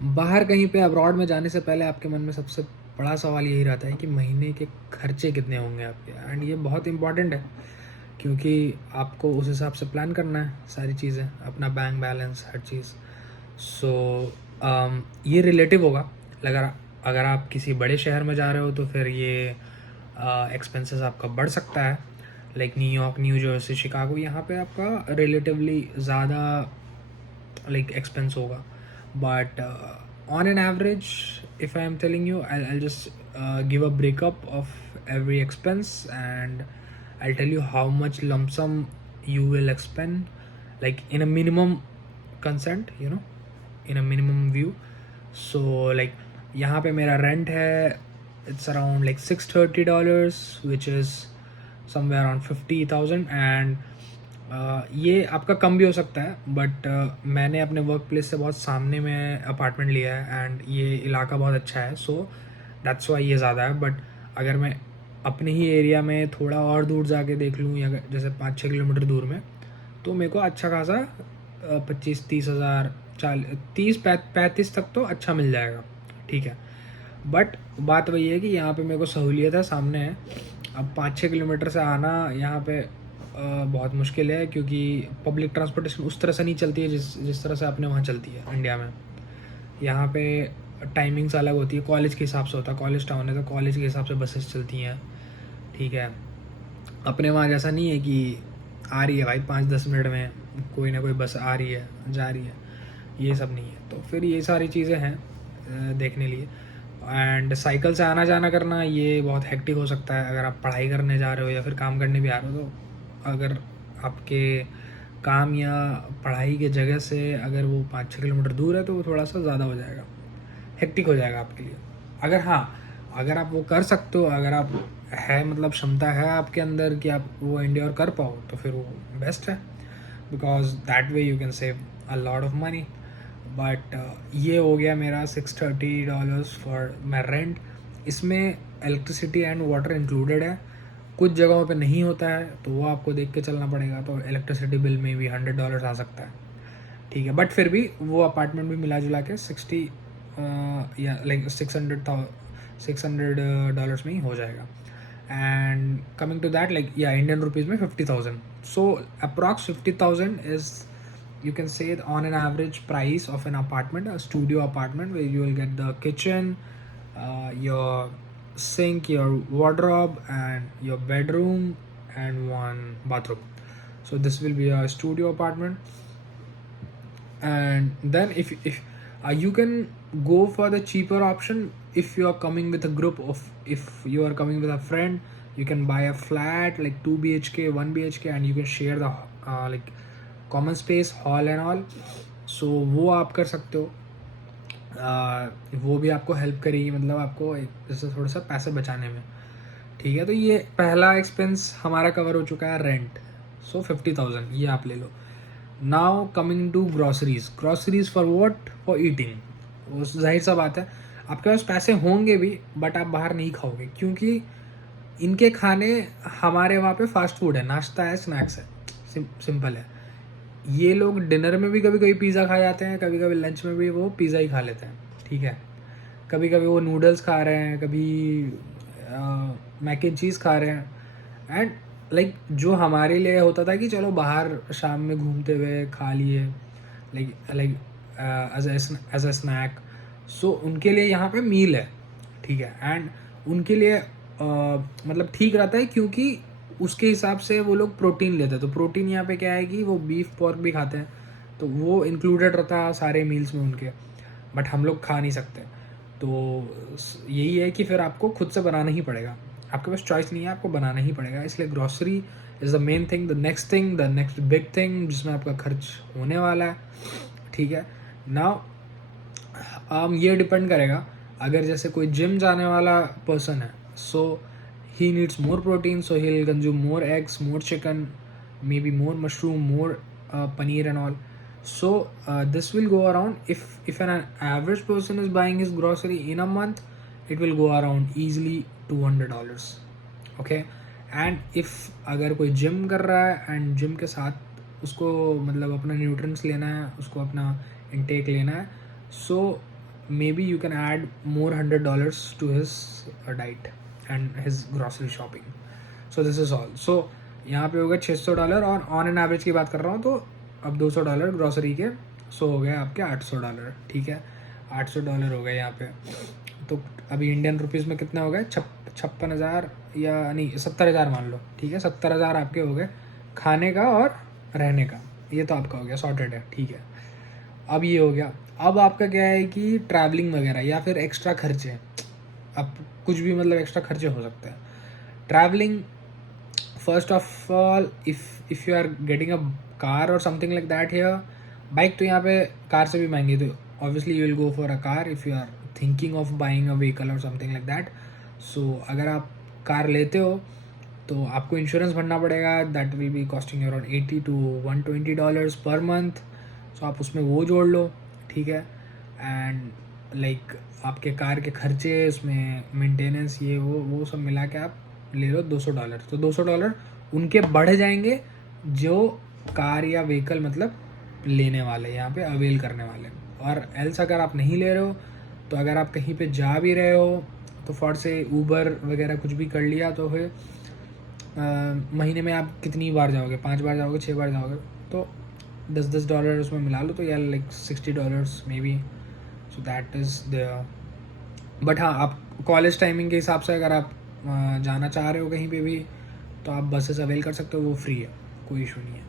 बाहर कहीं पे अब्रॉड में जाने से पहले आपके मन में सबसे बड़ा सवाल यही रहता है कि महीने के खर्चे कितने होंगे आपके, एंड ये बहुत इम्पॉर्टेंट है क्योंकि आपको उस हिसाब से प्लान करना है सारी चीज़ें, अपना बैंक बैलेंस, हर चीज़। सो ये रिलेटिव होगा। अगर अगर आप किसी बड़े शहर में जा रहे हो तो फिर ये एक्सपेंसेस आपका बढ़ सकता है, like New York, new Jersey, Chicago, यहाँ पे आपका रिलेटिवली ज़्यादा लाइक एक्सपेंस होगा। But on an average, if I am telling you, I'll just give a breakup of every expense, and I'll tell you how much lump sum you will expend, like in a minimum consent, in a minimum view. So like यहाँ पे मेरा rent है, it's around like $630, which is somewhere around 50,000, and ये आपका कम भी हो सकता है, बट मैंने अपने वर्क प्लेस से बहुत सामने में अपार्टमेंट लिया है एंड ये इलाका बहुत अच्छा है, सो दैट्स वाई ये ज़्यादा है। बट अगर मैं अपने ही एरिया में थोड़ा और दूर जाके देख लूँ, या जैसे 5-6 किलोमीटर दूर में, तो मेरे को अच्छा खासा 25-30 हज़ार, 30-35 तक तो अच्छा मिल जाएगा, ठीक है। बट बात वही है कि यहाँ पे मेरे को सहूलियत है, सामने है। अब 5-6 किलोमीटर से आना यहाँ पे बहुत मुश्किल है, क्योंकि पब्लिक ट्रांसपोर्टेशन उस तरह से नहीं चलती है जिस जिस तरह से अपने वहाँ चलती है इंडिया में। यहाँ पे टाइमिंग्स अलग होती है, कॉलेज के हिसाब से होता है, कॉलेज टाउन है तो कॉलेज के हिसाब से बसेस चलती हैं, ठीक है। अपने वहाँ जैसा नहीं है कि आ रही है भाई 5-10 मिनट में कोई ना कोई बस आ रही है, जा रही है, ये सब नहीं है। तो फिर ये सारी चीज़ें हैं देखने लिए। एंड साइकिल से आना जाना करना ये बहुत हेक्टिक हो सकता है अगर आप पढ़ाई करने जा रहे हो या फिर काम करने भी आ रहे हो। तो अगर आपके काम या पढ़ाई के जगह से अगर वो 5-6 किलोमीटर दूर है तो वो थोड़ा सा ज़्यादा हो जाएगा, हेक्टिक हो जाएगा आपके लिए। अगर हाँ, अगर आप वो कर सकते हो, अगर आप है मतलब क्षमता है आपके अंदर कि आप वो एंड्योर कर पाओ, तो फिर वो बेस्ट है, because that way you can save a lot of money. But ये हो गया मेरा $630 फॉर माई रेंट। इसमें इलेक्ट्रिसिटी एंड वाटर इंक्लूडेड है। कुछ जगहों पे नहीं होता है तो वो आपको देख के चलना पड़ेगा, तो इलेक्ट्रिसिटी बिल में भी $100 आ सकता है, ठीक है। बट फिर भी वो अपार्टमेंट भी मिला जुला के 60 या लाइक 600 $600 में ही हो जाएगा। And coming to that, like या इंडियन रुपीज़ में 50,000, so approx 50,000 is, you can say, on an average price of an apartment, a studio apartment, where you will get the kitchen, your sink, your wardrobe, and your bedroom, and one bathroom. So this will be a studio apartment. And then if you can go for the cheaper option if you are coming with a group of, if you are coming with a friend, you can buy a flat like 2 bhk 1 bhk, and you can share the like common space, hall and all. So वो आप कर सकते हो। वो भी आपको help करेगी, मतलब आपको जैसे थोड़ा सा पैसे बचाने में, ठीक है। तो ये पहला एक्सपेंस हमारा कवर हो चुका है, रेंट। सो 50,000 ये आप ले लो। Now coming to groceries. Groceries for what? For eating. वो जाहिर सा बात है, आपके पास पैसे होंगे भी बट आप बाहर नहीं खाओगे, क्योंकि इनके खाने, हमारे वहाँ पे फास्ट फूड है, नाश्ता है, स्नैक्स है, सिंपल है। ये लोग डिनर में भी कभी कभी पिज़्ज़ा खा जाते हैं, कभी कभी लंच में भी वो पिज़्ज़ा ही खा लेते हैं, ठीक है। कभी कभी वो नूडल्स खा रहे हैं, कभी मैक एंड चीज़ खा रहे हैं। एंड लाइक जो हमारे लिए होता था कि चलो बाहर शाम में घूमते हुए खा लिए, like like as a snack, so उनके लिए यहाँ पे मील है, ठीक है। एंड उनके लिए मतलब ठीक रहता है, क्योंकि उसके हिसाब से वो लोग प्रोटीन लेते हैं। तो प्रोटीन यहाँ पे क्या है कि वो बीफ पोर्क भी खाते हैं, तो वो इंक्लूडेड रहता है सारे मील्स में उनके, बट हम लोग खा नहीं सकते। तो यही है कि फिर आपको खुद से बनाना ही पड़ेगा, आपके पास चॉइस नहीं है, आपको बनाना ही पड़ेगा। इसलिए grocery is the main thing, the next big thing जिसमें आपका खर्च होने वाला है, ठीक है। नाउ ये डिपेंड करेगा, अगर जैसे कोई जिम जाने वाला पर्सन है, सो he needs more protein, so he'll consume more eggs, more chicken, maybe more mushroom, more paneer and all. So this will go around, if an average person is buying his grocery in a month, it will go around easily $200, okay। and if अगर कोई gym कर रहा है and gym के साथ उसको मतलब अपना न्यूट्रिएंट्स लेना है, उसको अपना इनटेक लेना है, सो maybe you can add more $100 to his diet and his grocery shopping. So this is all. So यहाँ पे हो गया $600 और ऑन एन एवरेज की बात कर रहा हूँ तो अब $200 ग्रॉसरी के, सो हो गए आपके $800. ठीक है, $800 हो गए यहाँ पे. तो अभी इंडियन रुपीज़ में कितने हो गए? 56,000 या नहीं 70,000 मान लो. ठीक है, 70,000 आपके हो गए खाने का और रहने का. ये तो आपका हो गया, सॉर्टेड है. ठीक है, अब ये हो गया. अब आपका क्या है कि ट्रैवलिंग वगैरह या फिर एक्स्ट्रा खर्चे. अब कुछ भी मतलब एक्स्ट्रा खर्चे हो सकते हैं. Travelling, first of all, if you are getting a car और something like that here, bike तो यहाँ पे कार से भी महंगी, तो obviously you will go for a car if you are thinking of buying a vehicle और something like that. So अगर आप कार लेते हो तो आपको इंश्योरेंस भरना पड़ेगा. That will be costing around $80 to $120 per month. सो आप उसमें वो जोड़ लो. ठीक है, एंड लाइक आपके कार के खर्चे, उसमें मेंटेनेंस, ये वो सब मिला के आप ले लो $200. तो $200 उनके बढ़ जाएंगे जो कार या व्हीकल मतलब लेने वाले, यहाँ पे अवेल करने वाले. और एल्स अगर आप नहीं ले रहे हो, तो अगर आप कहीं पे जा भी रहे हो तो फॉर से ऊबर वगैरह कुछ भी कर लिया, तो फिर महीने में आप कितनी बार जाओगे? 5 बार जाओगे, 6 बार जाओगे, तो $10 उसमें मिला लो, तो यार like $60 may be. So that is the. But हाँ, आप कॉलेज टाइमिंग के हिसाब से अगर आप जाना चाह रहे हो कहीं पे भी, तो आप बसेस अवेल कर सकते हो, वो फ्री है, कोई इशू नहीं है.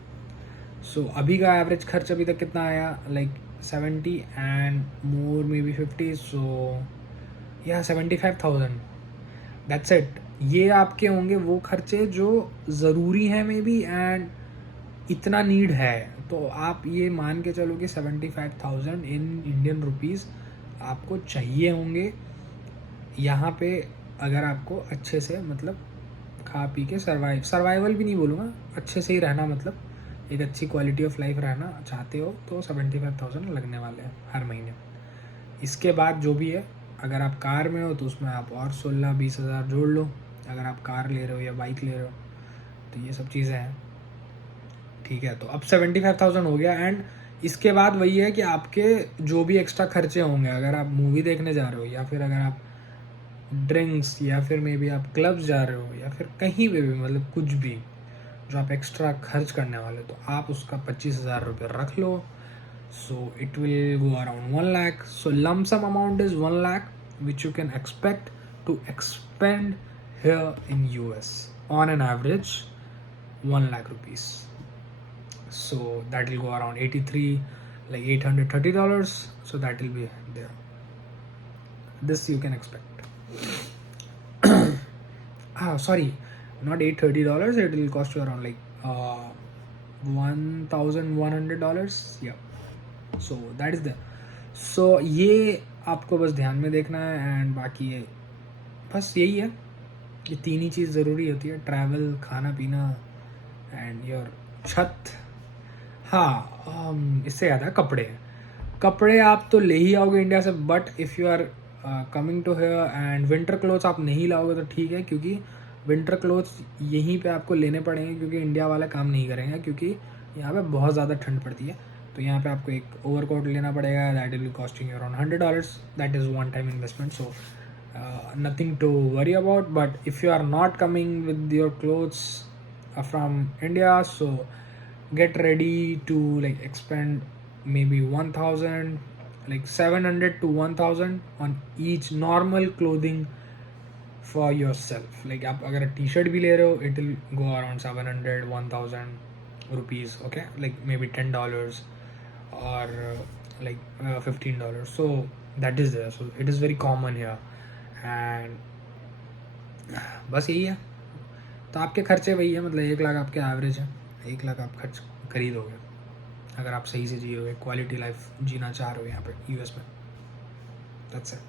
सो अभी का एवरेज खर्च अभी तक कितना आया? Like 70 and more may be 50. सो या 75,000, दैट्स इट. ये आपके होंगे वो खर्चे जो ज़रूरी हैं मे बी, एंड इतना नीड है. तो आप ये मान के चलो कि 75,000 इन इंडियन रुपीज़ आपको चाहिए होंगे यहाँ पे, अगर आपको अच्छे से मतलब खा पी के सर्वाइवल भी नहीं बोलूँगा, अच्छे से ही रहना, मतलब एक अच्छी क्वालिटी ऑफ लाइफ रहना चाहते हो, तो 75,000 लगने वाले हैं हर महीने. इसके बाद जो भी है, अगर आप कार में हो तो उसमें आप और 16-20 हज़ार जोड़ लो. अगर आप कार ले रहे हो या बाइक ले रहे हो, तो ये सब चीज़ें हैं. ठीक है, तो अब 75,000 हो गया. एंड इसके बाद वही है कि आपके जो भी एक्स्ट्रा खर्चे होंगे, अगर आप मूवी देखने जा रहे हो, या फिर अगर आप ड्रिंक्स, या फिर मे बी आप क्लब्स जा रहे हो, या फिर कहीं पे भी मतलब कुछ भी जो आप एक्स्ट्रा खर्च करने वाले, तो आप उसका 25,000 रुपये रख लो. So it will go around 1 lakh. So lump sum amount is 1 lakh which you can expect to expend here in US on an average 1 lakh rupees. So that will go around 83, like $830. So that will be there. This you can expect. Sorry, not $830. It will cost you around like $1,100. Yeah. So that is there. So ये आपको बस ध्यान में देखना है. And बाकी ये बस यही है, ये तीन ही चीज़ ज़रूरी होती है: ट्रैवल, खाना पीना एंड योर छत. हाँ, इससे याद है, कपड़े आप तो ले ही आओगे इंडिया से, but if you are coming to here and winter clothes आप नहीं लाओगे तो ठीक है, क्योंकि विंटर क्लोथ्स यहीं पे आपको लेने पड़ेंगे, क्योंकि इंडिया वाला काम नहीं करेंगे, क्योंकि यहाँ पे बहुत ज़्यादा ठंड पड़ती है. तो यहाँ पे आपको एक ओवरकोट लेना पड़ेगा. That will be costing around $100. That is one time investment. So nothing to worry about. But if you are not coming with your clothes from India, so get ready to like expend maybe 1,000, like 700 to 1,000 on each normal clothing for yourself. Like आप अगर t-shirt भी ले रहे हो, it will go around 700 1,000 rupees. Okay, like maybe $10 or like $15. So that is there. So it is very common here. And बस यही है. तो आपके खर्चे वही है, मतलब 1 लाख आपके एवरेज है. 1 लाख आप खर्च कर ही दोगे अगर आप सही से जियोगे, क्वालिटी लाइफ जीना चाह रहे हो यहाँ पे US में. That's it.